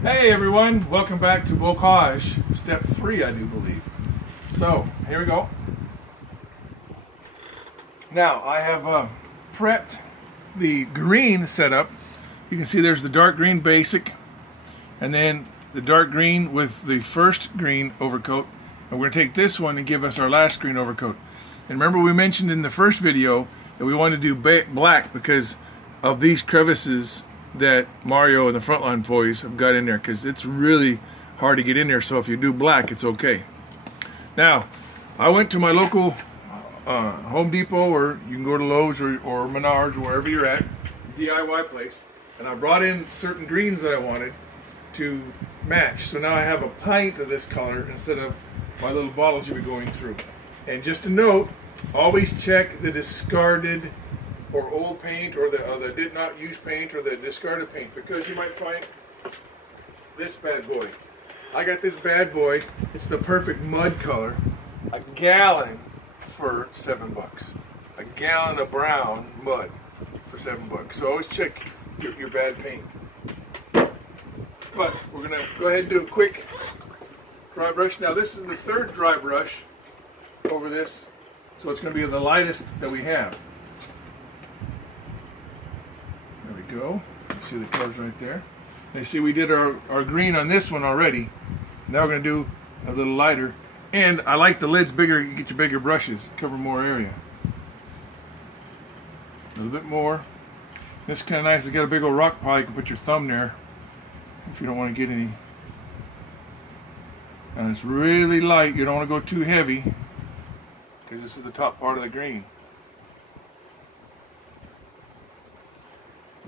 Hey everyone, welcome back to Bocage, step 3 I do believe. So, here we go. Now, I have prepped the green setup. You can see there's the dark green basic, and then the dark green with the first green overcoat. And we're going to take this one and give us our last green overcoat. And remember we mentioned in the first video that we wanted to do black because of these crevices that Mario and the Frontline boys have got in there, because it's really hard to get in there. So if you do black, it's okay. Now, I went to my local Home Depot, or you can go to Lowe's or Menards or wherever you're at, DIY place, and I brought in certain greens that I wanted to match. So now I have a pint of this color instead of my little bottles you'll be going through. And just a note, always check the discarded or old paint, or the did not use paint, or the discarded paint, because you might find this bad boy. I got this bad boy. It's the perfect mud color. A gallon for $7. A gallon of brown mud for $7. So always check your bad paint. But we're gonna go ahead and do a quick dry brush. Now this is the third dry brush over this, so it's gonna be the lightest that we have. There we go. You see the colors right there. And you see we did our green on this one already. Now we're going to do a little lighter. And I like the lids bigger. You get your bigger brushes, cover more area. A little bit more. This is kind of nice. It's got a big old rock pile. You can put your thumb there if you don't want to get any. And it's really light. You don't want to go too heavy, because this is the top part of the green.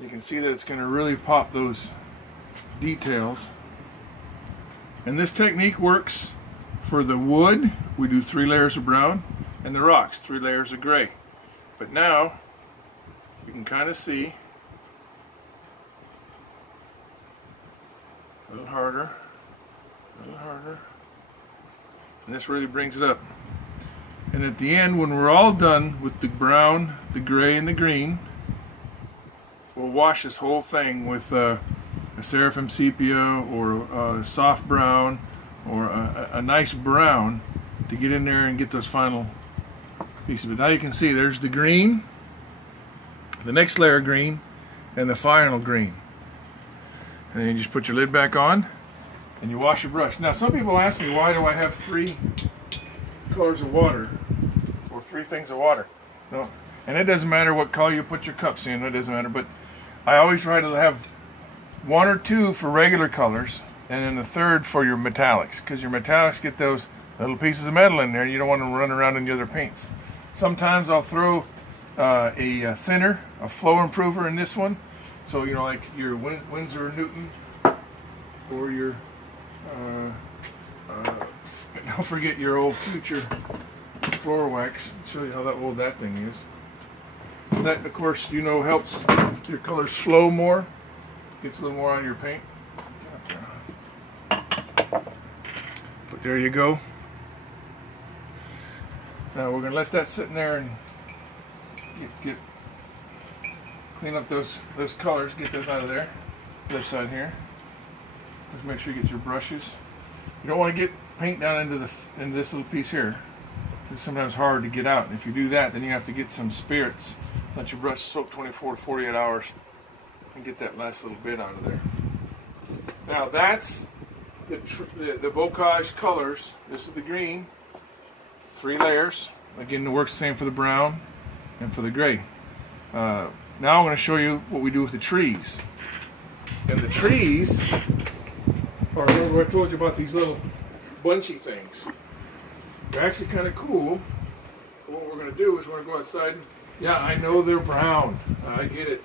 You can see that it's going to really pop those details. And this technique works for the wood. We do 3 layers of brown, and the rocks, 3 layers of gray. But now you can kind of see a little harder, a little harder, and this really brings it up. And at the end, when we're all done with the brown, the gray, and the green, we'll wash this whole thing with a Seraphim sepia, or a soft brown, or a nice brown to get in there and get those final pieces. But now you can see there's the green, the next layer of green, and the final green. And then you just put your lid back on and you wash your brush. Now some people ask me, why do I have 3 colors of water, or 3 things of water? No, and it doesn't matter what color you put your cups in, it doesn't matter, but I always try to have 1 or 2 for regular colors, and then the third for your metallics, because your metallics get those little pieces of metal in there. You don't want to run around in the other paints. Sometimes I'll throw a thinner, a flow improver in this one, so you know, like your Winsor & Newton, or your don't forget your old Future floor wax. I'll show you how old that thing is. That, of course, you know, helps your colors flow more, gets a little more out of your paint. But there you go. Now we're going to let that sit in there and clean up those colors, get those out of there. This side here. Just make sure you get your brushes. You don't want to get paint down into this little piece here. It's sometimes hard to get out, and if you do that, then you have to get some spirits. Let your brush soak 24 to 48 hours and get that last little bit out of there. Now that's the Bocage colors. This is the green, 3 layers. Again, it works the same for the brown and for the gray. Now I'm going to show you what we do with the trees. And the trees are, remember I told you about these little bunchy things. They're actually kind of cool. What we're going to do is we're going to go outside. Yeah, I know they're brown. I get it.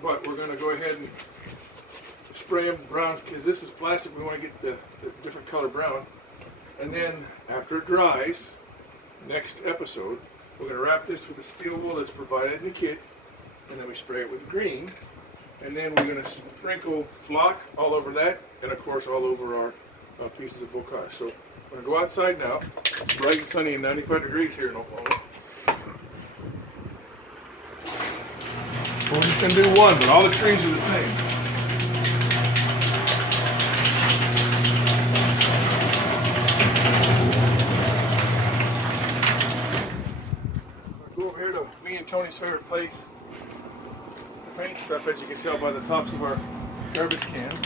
But we're going to go ahead and spray them brown, because this is plastic. We want to get the different color brown. And then after it dries, next episode, we're going to wrap this with the steel wool that's provided in the kit. And then we spray it with green. And then we're going to sprinkle flock all over that. And of course all over our pieces of Bocage. So we're going to go outside now. It's bright and sunny and 95 degrees here in Oklahoma. We're just going to do one, but all the trees are the same. Tony's favorite place to paint stuff, as you can tell by the tops of our garbage cans.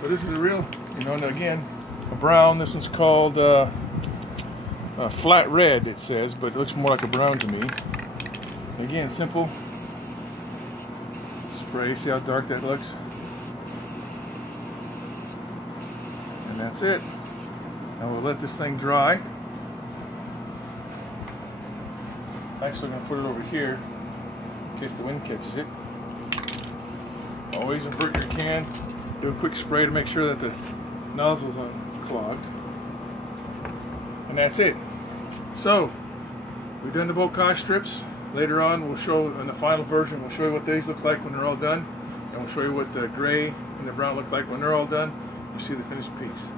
But this is a real, you know, and again, a brown. This one's called flat red, it says, but it looks more like a brown to me. Again, simple spray. See how dark that looks? And that's it. Now we'll let this thing dry. Actually, I'm going to put it over here in case the wind catches it. Always invert your can. Do a quick spray to make sure that the nozzle's unclogged. And that's it. So, we've done the Bocage strips. Later on, we'll show, in the final version, we'll show you what these look like when they're all done. And we'll show you what the gray and the brown look like when they're all done. You see the finished piece.